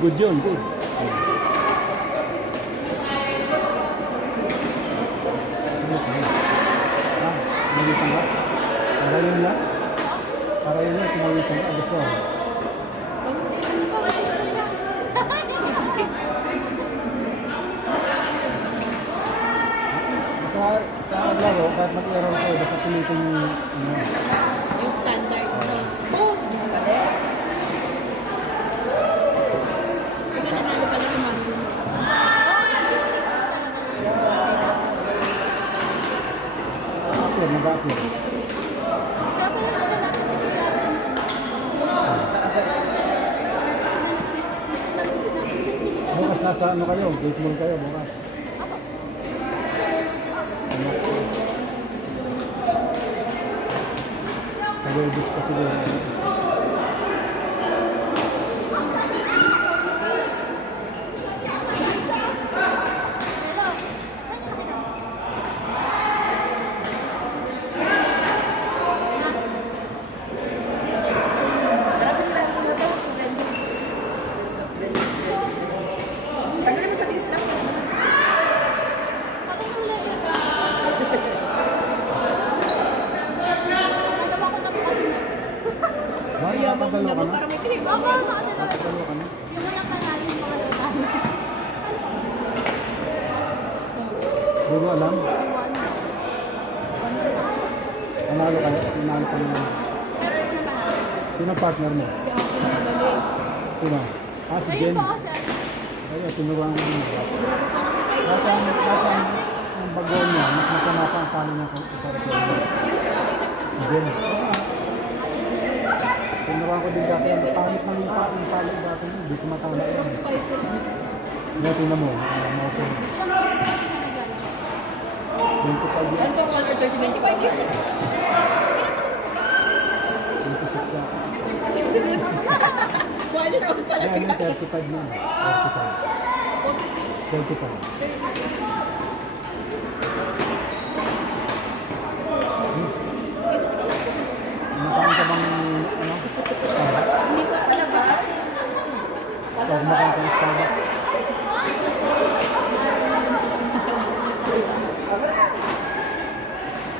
Good yun, good. Pinawisan ka? Para yun lang? Para yun lang, pinawisan ka. Gusto. Sa laro, kahit mag-laro kayo, basta pilitin yung standard. Oh! Pwede? Nanalo pala ng mga yun. Upload, mag-upload. Bukas nasa ano kayo, gate mall kayo bukas. Pag-edit pa siguro. Tanggalin mo sa bit lang. Nakakadalo ka na? Para may tihim. Ako, Nakakadalo ka na? yung walang panalo yung mga lutan. Hindi mo alam? Panalo kayo? Pinalo ka na. Pero ito na panalo. Sino partner mo? Si Ate na magaling. Sino? Ah, si Ayun Jen. po kasi. Ayun, tinuruan ko mo. Sprite. Kasa ang bago niya, mas masama pa ang paano niya sa record. Si Jen. Tinuruan ko din dati. Ang pangit ng yung palo dati. Hindi ko matanda yan. Sprite. Dati na mo. Mga ko. 25 years. Ano ba color 25 years. 26 yan. One year old pala. Kaya yun, 35 na. 35. 35. Nakain ka bang ano? Hindi ko pala ba? Forma ka ng Starbucks.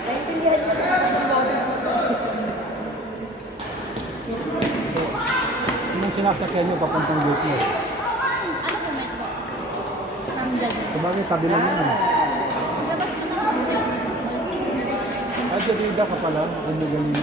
Naintindihan niyo sa boses mo. Anong sinasakyan nyo papuntang gate nyo? Ano po met po? From dyan. Sabagay, tabi lang yun. Labas ko na po. At Jadida ka pala, ako mo galing na.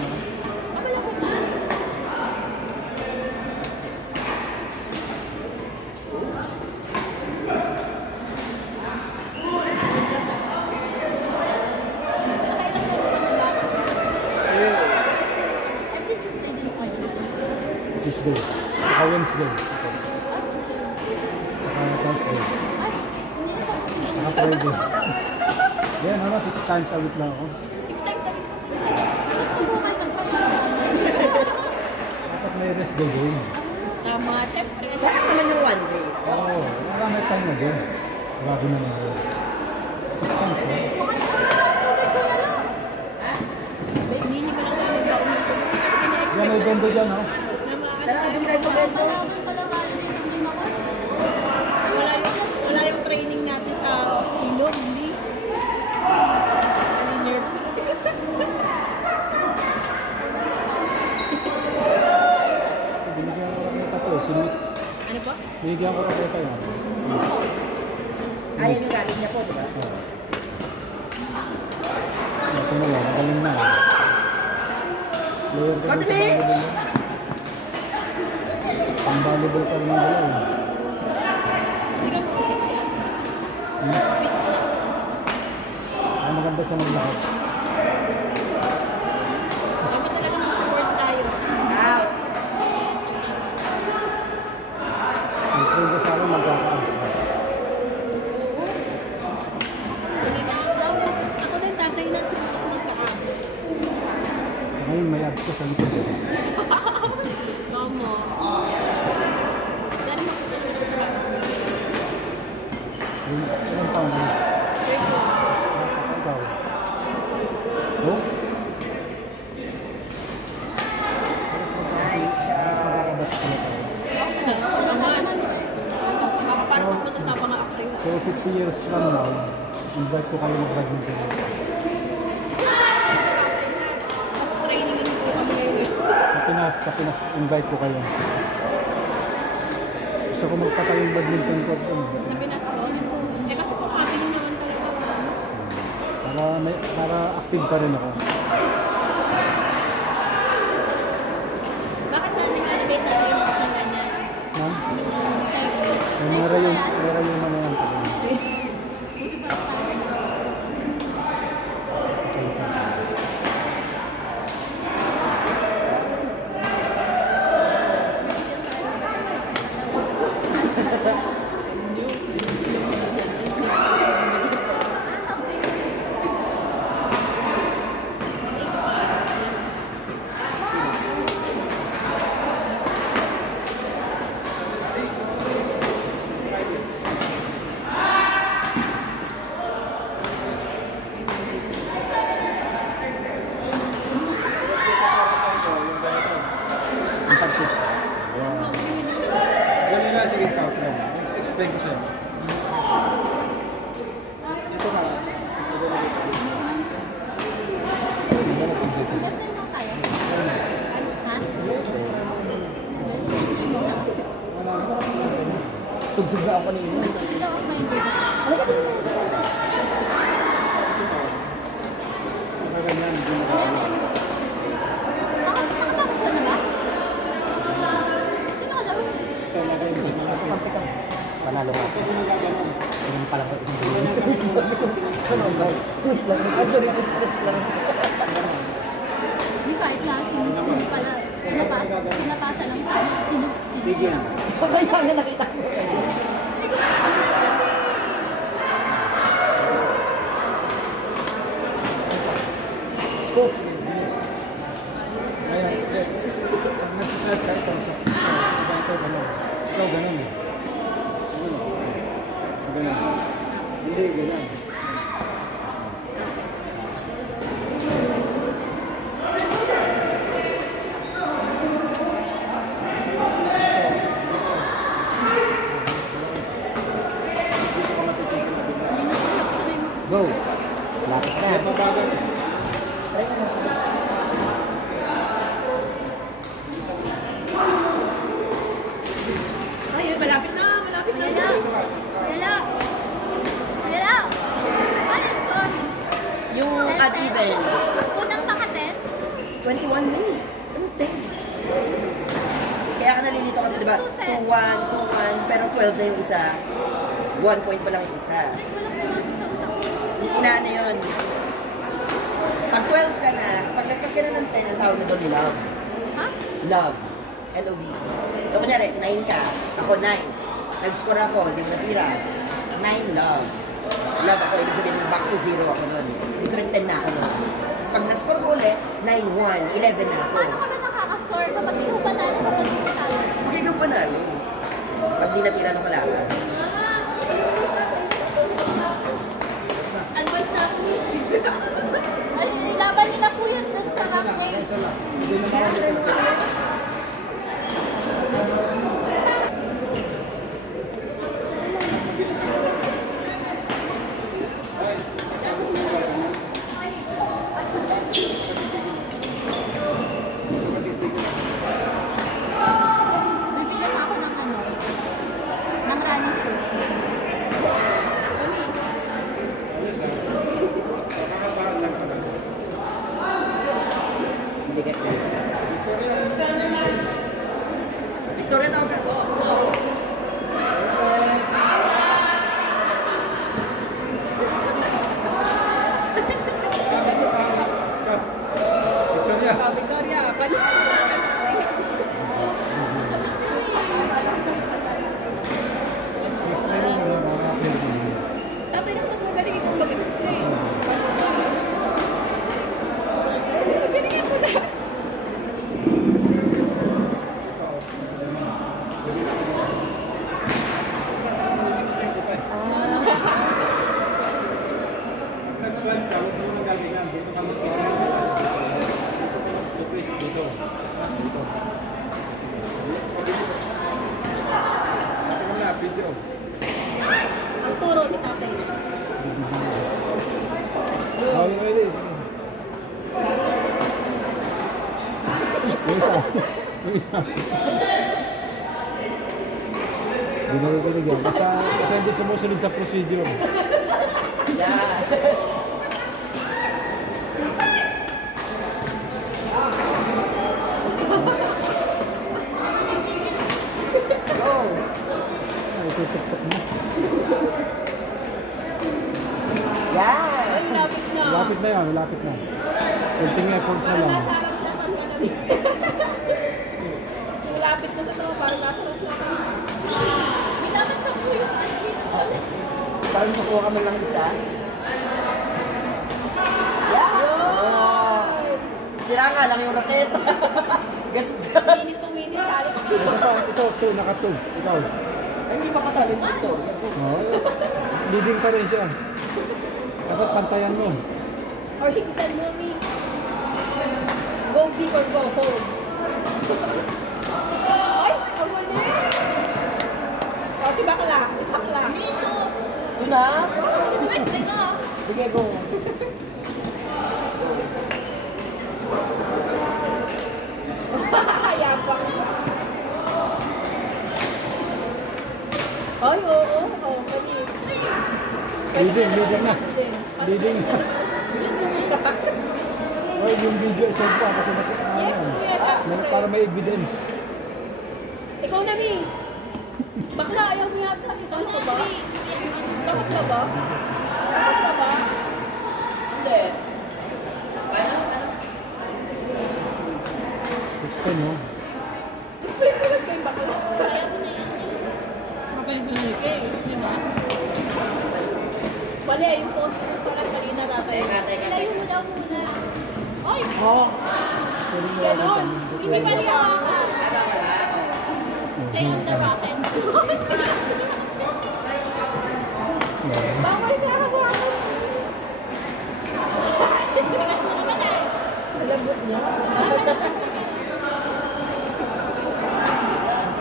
Every Tuesday din po kayo. Tuesday. Saka Wednesday. Saka Thursday. Hindi na po. Saka Friday. Yan, ano, 6 times a week lang ako. 6 times a week. Dapat may rest day din. Tama, syempre. Saan naman yung one day? Oo, marami time na din. Grabe naman yun. 6 times, eh. Baby, hindi pa lang tayo nagbaon ng tubig. Yan, may bendo dyan, oh. Tara, doon tayo sa bento. Wala yung training natin sa ilog, hindi. Linear. Binigyan ko raketa to, sinit. Ano po? Binigyan ko raketa yun. Ano po? Ayan yung galing niya po, di ba? Oo. Ito na lang, magaling na. Player ka Ate din May! sa volleyball. Pang volleyball ka rin yung dalaw. Hindi ka po fit siya. Fit siya. Ay, maganda siya maglakad. Dapat talaga mga sports tayo. Wow! Ang train ko sa akin, magkakaabs na. Ako din tatay na sumusok magka-abs. Ngayon, may abs ko sa likod. Mama. Dahil makikita ko sa Ilang taon na? Ikaw. Oh? Nice job. Makakabats pala tayo. naman. 50 years from now, invite ko kayo mag-badminton. Kasi training din po kami ngayon. Sa Pinas, invite ko kayo. Gusto ko magpatayong badminton court doon. Sa Pinas po, ano po? Eh kasi po kami nyo naman talaga po. Para active pa rin ako. Bakit natin nilalagay tayo yung mga ganyan? Ma'am? Yung May rayon na yan. Ganun nga, sige, count lang. Explain ko sa'yo. Ito na. Tugtog na ako nito. Panalo nga. Ganun pala ko. Hindi kahit lang, hindi pala, pinapasa lang sa akin. Bigyan. Kaya nga nakita ko. Scoop. Ayan. Pag nag-set ka ito, ito, ganun. Ito, ganun eh. Ganun. Hindi, ganun. Go! Lapit na. Mabagal. Ayun, malapit na. Hello. Ano score? Yung at even, Unang pakaten? 21 May. Ano 10? Kaya ka nalilito kasi diba, 2-1, 2-1, pero 12 na yung isa. 1 point pa lang yung isa. Inaano yun. Pag 12 ka na, pag lagkas ka na ng 10, ang tawag na doon ni love. Ha? Love. L-O-V. So, kunyari, 9 ka. Ako, 9. Nag-score ako, hindi mo natira. 9 love. Love ako, ibig sabihin, back to 0 ako nun. Ibig sabihin, 10 na ako nun. Tapos pag na-score ko ulit, 9-1, 11 na ako. Paano ka na nakaka-score kapag ikaw panalo kapag ikaw talo? Hindi ikaw panalo. Pag di natira ng kalaban. Advance na ako. Ay, laban nila po yun dun sa ranking. Kaya sila yung mga Bibigyan ako ng ano, ng running shoes. bigat na. Hindi na rin yan. Kasi hindi sumusunod sa procedure. Yeah. Go! Ay, tutok-tok mo. Yan! Ay, lapit na. Lapit na yan, lapit na. Kunting effort na Parang lang. nasa araslakan ka na rin. Yung lapit na sa tawa, parang nasa araslakan. May dapat sa puyo. Parang makuha ka man lang isa. Yeah! Oh. Sira nga lang yung raket. Gas. Minute to minute tayo. Ito, naka-2. Ikaw. Ay, hindi pa patalin ito. Oh, leading pa rin siya. Dapat pantayan mo. Or higtan mo, me. Go big or go home. Ay, ang mali. O, si bakla. Si bakla. Dito. Yun na? Wait, go. Sige, go. Yabang. Ay, oo. Oo, panis. Leading na. Leading na. Oy, yung video isend pa kasi Yes, kuya, syempre. para may evidence. Ikaw na, Mi. Bakla, ayaw mo yata. Takot ka ba? Takot ka ba? Takot ka ba? Hindi. 16, no? Gusto yung pinag kay bakla. Kaya mo na yan. Mapalibulig eh, di ba? Mali, yung post mo parang kanina tatay. Teka. Layo mo daw muna. Oy! Oh. Ganun. Hindi pa rin hawakan. Stay on the rocket. Bawal ka hawakan. Bigas mo naman eh. Malambot niya.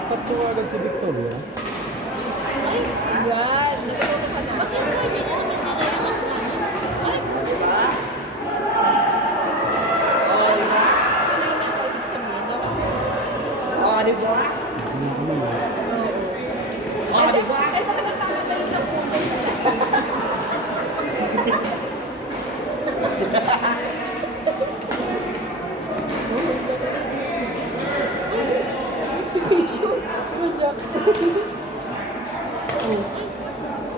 Pagtuwagan si Victoria. Yan. Nakikita ka na. Bakit mo hindi na naman nila yung ako? Ay! Sanay na ako ibig sabihin. Oh, di ba? Oh, di ba? Ay, talaga tama na rin sa puso. Exhibition. Reject.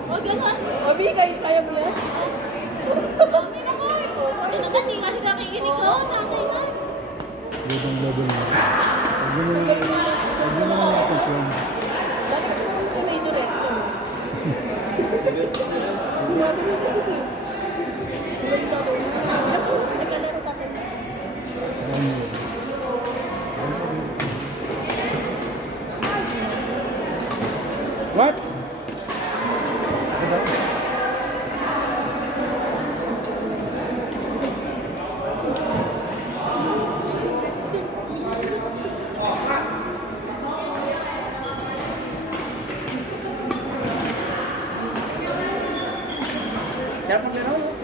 O, gano'n. O, bigay. Kaya mo yan? Mami na ko. Ito naman, hindi kasi nakikinig ko. Tatay na. Level na. Huwag mo na natin. Dati kasi kami yung medyo recto. Naglalaro pa kami. What? Sarap maglaro, no?